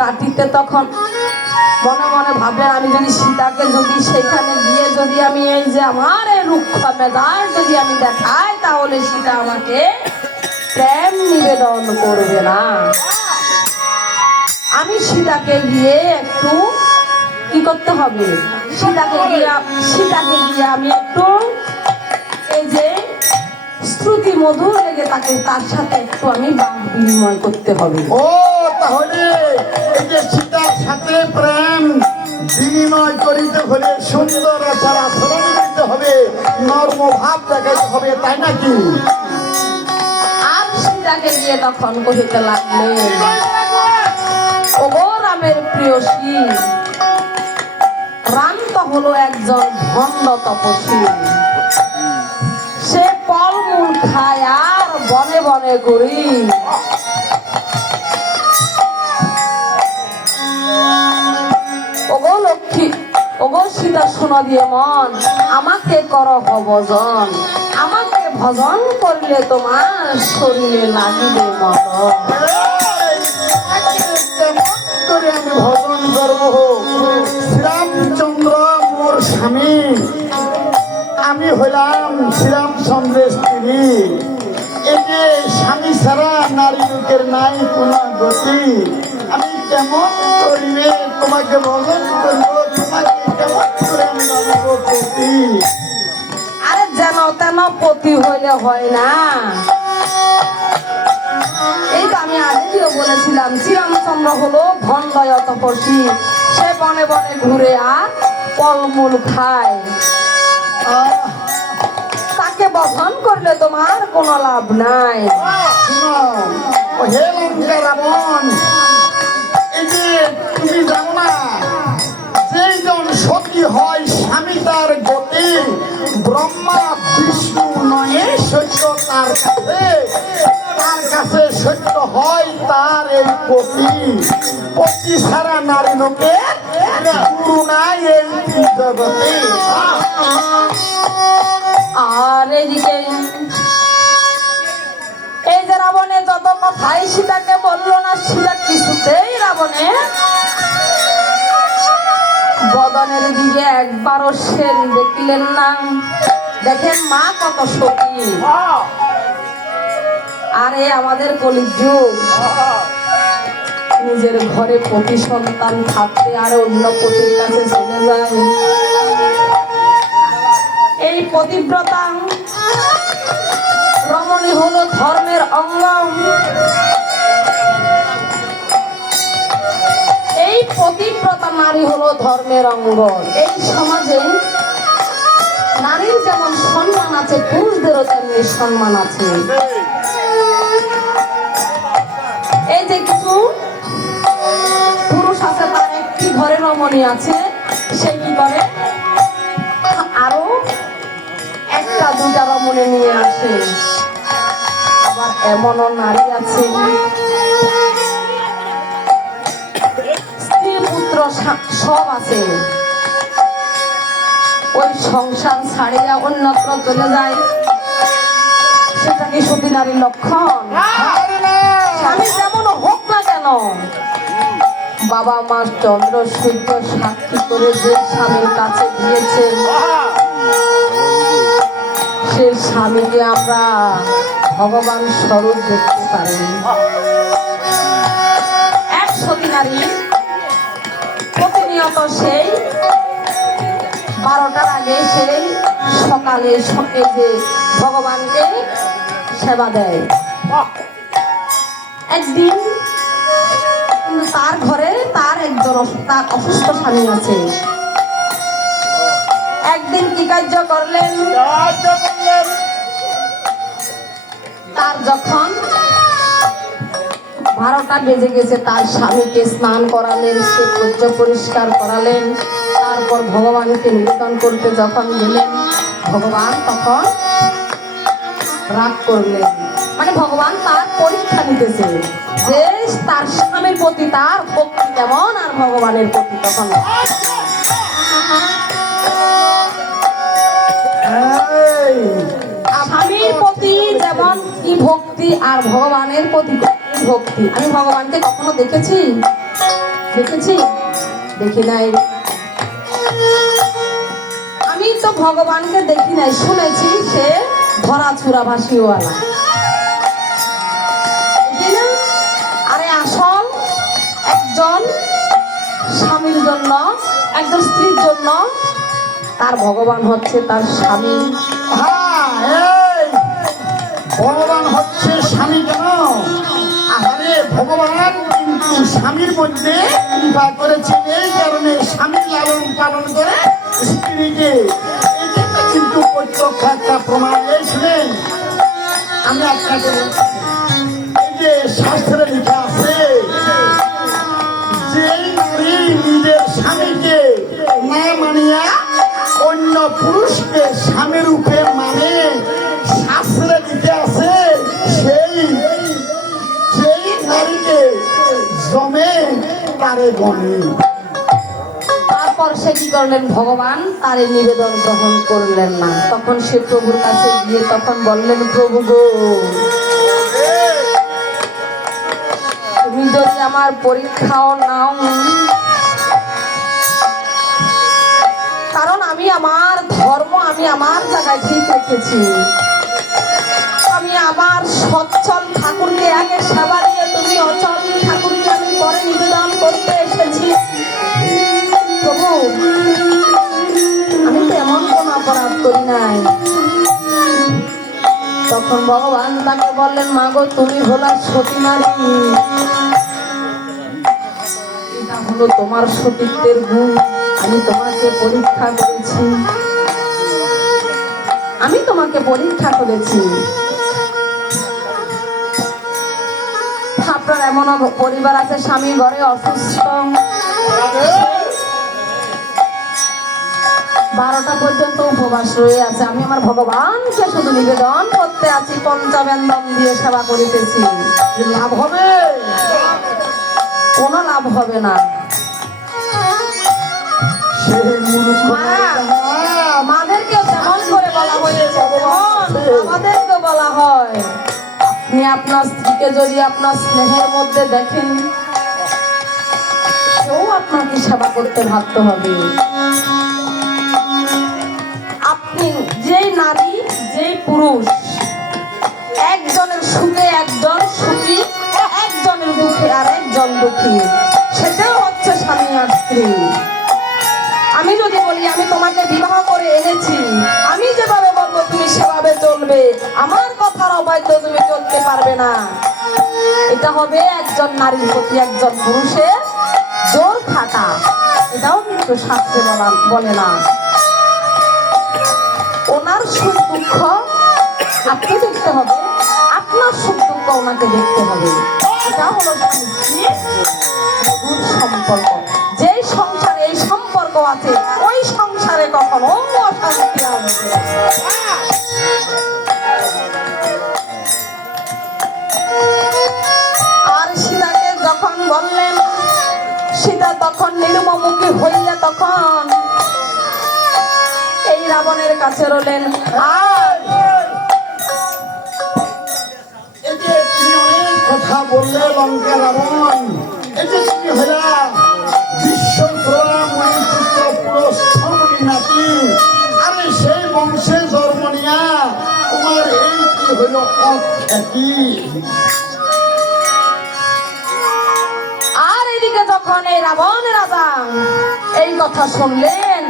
কাটিতে তখন মনে মনে ভাবলেন, আমি যদি সীতাকে যদি সেখানে গিয়ে যদি আমি এই যে আমার এই রুক্ষ মেজাজ যদি আমি দেখাই, তাহলে সীতা আমাকে প্রেম নিবেদন করবে না। আমি সীতাকে গিয়ে একটু কি করতে হবে, সীতাকে গিয়ে আমি একটু এই যে শ্রুতি মধুর লেগে তাকে তার সাথে একটু আমি বাক বিনিময় করতে হবে। ও তাহলে এই যে সীতার সাথে প্রেম বিনিময় করিতে হলে সুন্দর আচার আচরণ করতে হবে, নর্ম ভাব দেখাতে হবে, তাই নাকি? আর সীতাকে গিয়ে তখন কহিতে লাগলেন, ওগো রামের প্রিয়সী, রাম তো হলো একজন ভণ্ড তপস্বী। সে ফলমূল খায় আর বনে বনে ঘুরি। ওগো লক্ষ্মী, ওগো সীতা শোনা দিয়ে মন, আমাকে করো ভজন, আমাকে ভজন করলে তোমার শরীরে লাগিবে মত। করে আমি ভজন করব, শ্রীরামচন্দ্র মোর স্বামী, আমি হইলাম শ্রীরামচন্দ্রের স্ত্রী। এই যে স্বামী ছাড়া নারী লোকের নাই কোনো গতি, আমি কেমন করিবে তোমাকে ভজন করবো, তোমাকে কেমন করে আমি মানব পতি? আরে যেন তেন পতি হইলে হয় না। এই তো আমি আগেও বলেছিলাম, শ্রীরামচন্দ্র হলো ভণ্ডয় তপস্বী। সে বনে বনে ঘুরে আর ফলমূল খায়। তাকে বহন করলে তোমার কোনো লাভ নাই। হে লঙ্কা রাবণ, এই যে তুমি জানো না, যেজন সতী হয় স্বামী তার গতি, ব্রহ্মা বিষ্ণু নয়ে সত্য তার কাছে সত্য হয় তার এই পতি। পতি ছাড়া নারী লোকে গুরু নাই এই জগতে। আর এদিকে এই যে রাবণে যত কথাই সীতাকে বললো না, সীতা কিছুতেই রাবণে বদনের দিকে একবারও সেন দেখিলেন না। দেখেন মা কত সতী। আরে আমাদের কলিযুগ, নিজের ঘরে পতি সন্তান থাকতে আর অন্য পতির কাছে চলে যায়। এই পতিব্রতা রমণী হলো ধর্মের অঙ্গ। এই পতিব্রতা নারী হলো ধর্মের অঙ্গ। এই সমাজে নারীর যেমন সম্মান আছে, পুরুষদেরও তেমনি সম্মান আছে। এই যে কিছু পুরুষ আছে, তার একটি ঘরে রমণী আছে, সে কি করে আরো একটা দুটা রমণী নিয়ে আসে। আবার এমনও নারী আছে, স্ত্রী পুত্র সব আছে, ওই সংসার ছাড়িয়া অন্যত্র চলে যায়। সেটা কি সতী নারীর লক্ষণ? স্বামী যেমন হোক না কেন, বাবা মা চন্দ্র সূর্য সাক্ষী করে যে স্বামীর কাছে দিয়েছে, সে স্বামীকে আমরা ভগবান স্বরূপ দেখতে পারি। এক সতী নারী প্রতিনিয়ত সেই 12টার আগে সেই সকালে যে ভগবানকে সেবা দেয়। একদিন কিন্তু তার ঘরে তার একজন তার অসুস্থ স্বামী আছে। একদিন কি কার্য করলেন, তার যখন 12টা বেজে গেছে, তার স্বামীকে স্নান করালেন, সে পূজ্য পরিষ্কার করালেন। তারপর ভগবানকে নিবেদন করতে যখন গেলেন, ভগবান তখন রাগ করলেন। মানে ভগবান তার পরীক্ষা নিতেছে যে তার স্বামীর প্রতি তার ভক্তি কেমন আর ভগবানের প্রতি তখন। স্বামীর প্রতি যেমন কি ভক্তি আর ভগবানের প্রতি ভক্তি। আমি ভগবানকে কখনো দেখেছি? দেখেছি? দেখি নাই। আমি তো ভগবানকে দেখি নাই, শুনেছি সে ধরা চূড়া ভাসিওয়ালা। আরে আসল একজন স্বামীর জন্য, একজন স্ত্রীর জন্য তার ভগবান হচ্ছে তার স্বামী। হ্যাঁ, এই ভগবান হচ্ছে স্বামী কেন? আরে ভগবান কিন্তু স্বামীর মধ্যে কৃপা করেছেন, এই কারণে স্বামীর লালন পালন করে স্ত্রীকে। এটা কিন্তু প্রত্যক্ষ একটা প্রমাণ। এই শুনেন, আমি আপনাকে বলছি, এই যে শাস্ত্রে লেখা আছে, যে নারী নিজের স্বামীকে না মানিয়া অন্য পুরুষকে স্বামী রূপে মানে, শাস্ত্রে লিখে আছে সেই নারীকে জমে তারে গমে। তারপর সে কি করলেন? ভগবান তারে নিবেদন গ্রহণ করলেন না। তখন সে প্রভুর কাছে গিয়ে তখন বললেন, প্রভু গো, তুমি যদি আমার পরীক্ষাও নাও, কারণ আমি আমার ধর্ম, আমি আমার জায়গায় ঠিক রেখেছি। আমি আমার সচ্ছল ঠাকুরকে আগে সেবা দিয়ে তুমি অচল ঠাকুরকে আমি পরে নিবেদন করতে এসেছি। প্রভু, আমি তো এমন কোন অপরাধ করি নাই। তখন ভগবান তাকে বললেন, মাগো তুমি হলো সতী নারী, এটা হলো তোমার সতীত্বের গুণ। আমি তোমাকে পরীক্ষা করেছি, আমি তোমাকে পরীক্ষা করেছি। আপনার এমন পরিবার আছে স্বামী ঘরে অসুস্থ, 12টা পর্যন্ত উপবাস রয়ে আছে, আমি আমার ভগবানকে শুধু নিবেদন করতে আছি, পঞ্চবেন্দন দিয়ে সেবা করিতেছি। কি লাভ হবে? কোনো লাভ হবে না। মাদেরকেও তেমন করে বলা হয়েছে, আমাদেরকেও বলা হয়, আপনি আপনার স্ত্রীকে যদি আপনার স্নেহের মধ্যে দেখেন, সেও আপনাকে সেবা করতে ভাবতে হবে। আপনি যেই নারী, যেই পুরুষ, একজনের সুখে একজন সুখী, একজনের দুঃখে আর একজন দুঃখী, সেটাও হচ্ছে স্বামী আর স্ত্রী। আমি যদি বলি আমি তোমাকে বিবাহ করে এনেছি, আমি যেভাবে বলবো তুমি সেভাবে চলবে, আমার কথার অবাধ্য তুমি চলতে পারবে না, এটা হবে একজন নারীর প্রতি একজন পুরুষের জোর খাটা। এটাও কিন্তু শাস্ত্রে বলে না। ওনার সুখ দুঃখ আপনি দেখতে হবে, আপনার সুখ দুঃখ ওনাকে দেখতে হবে। এটা হলো স্বামী স্ত্রীর মধুর সম্পর্ক। যেই সংসারে এই সম্পর্ক আছে, ওই সংসারে কখনো অশান্তি আসবে। আর সীতাকে যখন বললেন, সীতা তখন নির্মমুখী হইয়া তখন এই রাবণের কাছে রইলেন। আর এই যে তুমি অনেক কথা বললে লঙ্কা রাবণ, এই যে তুমি হইলা নাতি, আরে সেই বংশে জন্ম নিয়া তোমার এই কি হইল অখ্যাতি। আর এদিকে যখন এই রাবণ রাজা এই কথা শুনলেন,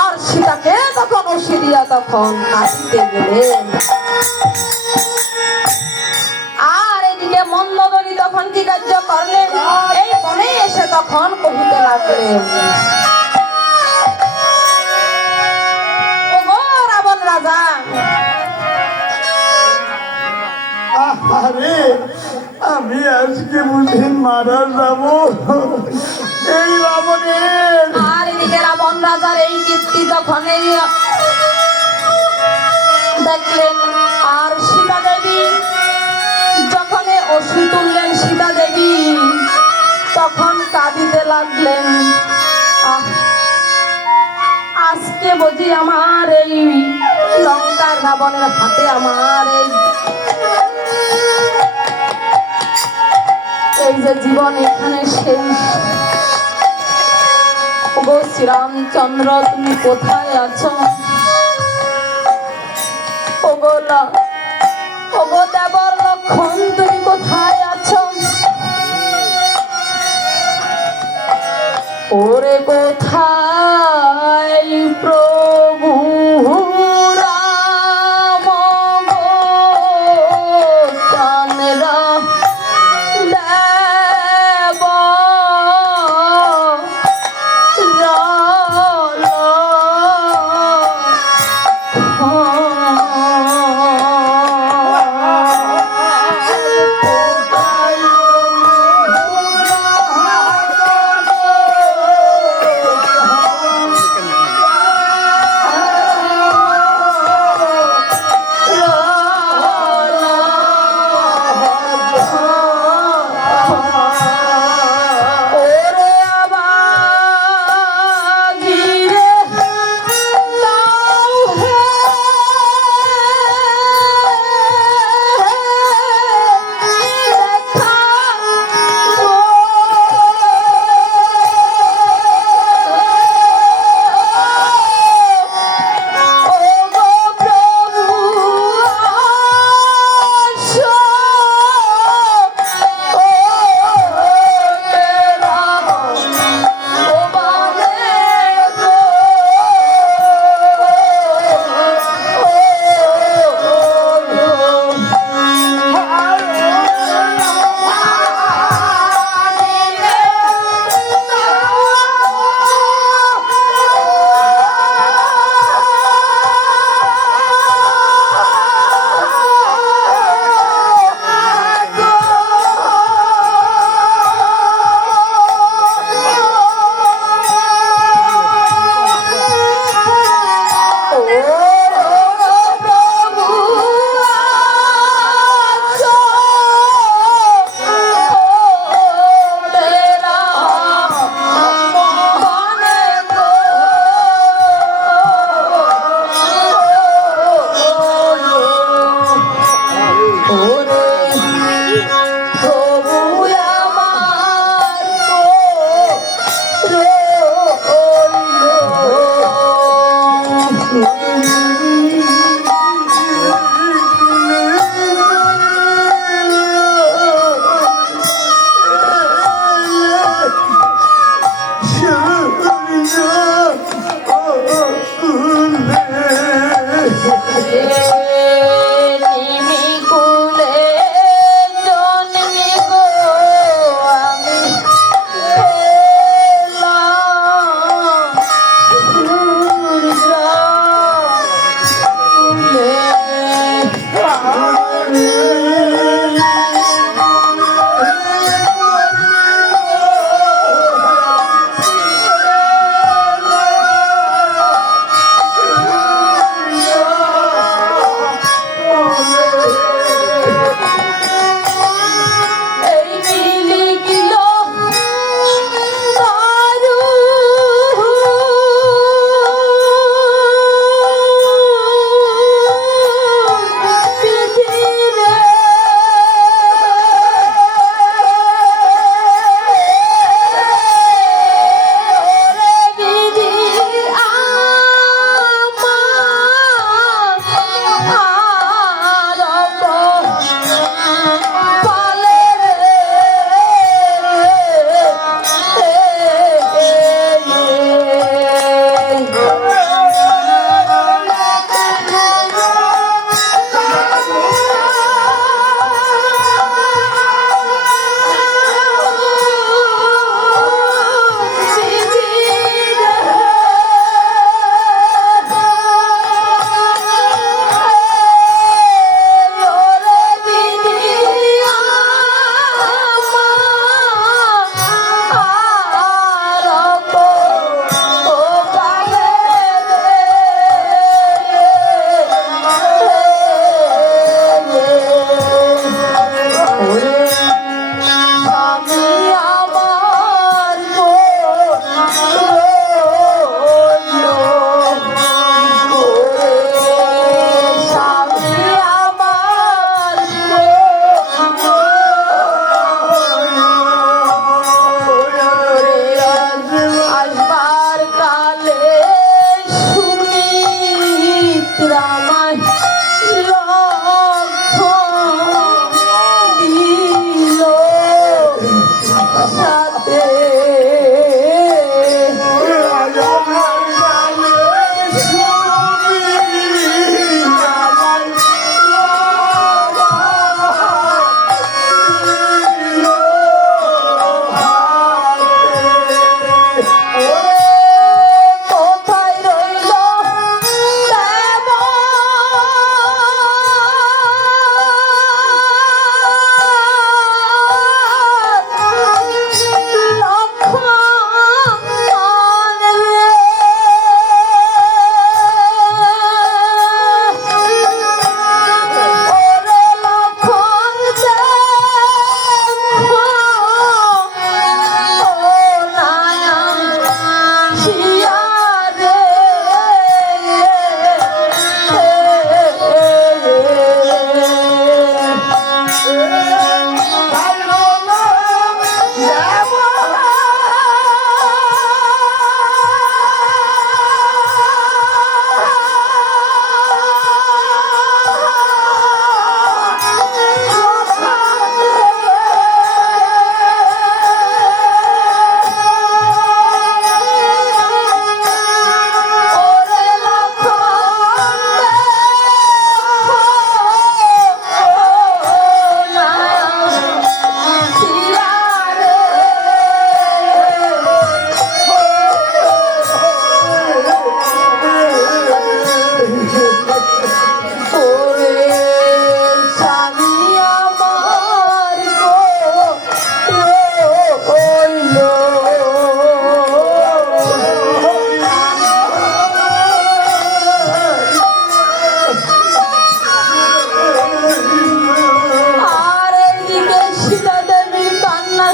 আর সীতাকে তখন অসি দিয়া তখন কাঁদতে গেলেন। আর এদিকে মন্দোদরী তখন কি কার্য করলেন? এই বনে এসে তখন কহিতে লাগলেন, ওগো রাবণ রাজা, আরে আমি আজকে বুঝি মারা যাব এই রাবণের। আর এদিকে রাবণ রাজার এই কীর্তি তখন দেখলেন। আর সীতা দেবী যখন অসি তুললেন, সীতা দেবী তখন কাঁদিতে লাগলেন। আজকে বুঝি আমার এই লঙ্কার রাবণের হাতে আমার এই যে জীবন এখানে শেষ। শ্রীরামচন্দ্র তুমি কোথায় আছো? ওগোলা ওগো দেবর লক্ষণ তুমি কোথায় আছো? ওরে কোথায় প্রভু রাম গো চন্দ্র দেব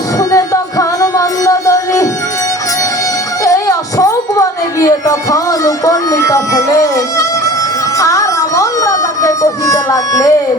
শুনে তখন মন্দোদরী এই অশোক বনে গিয়ে তখন উপনীত হলে আর রাবণ রাজাকে কহিতে লাগলেন,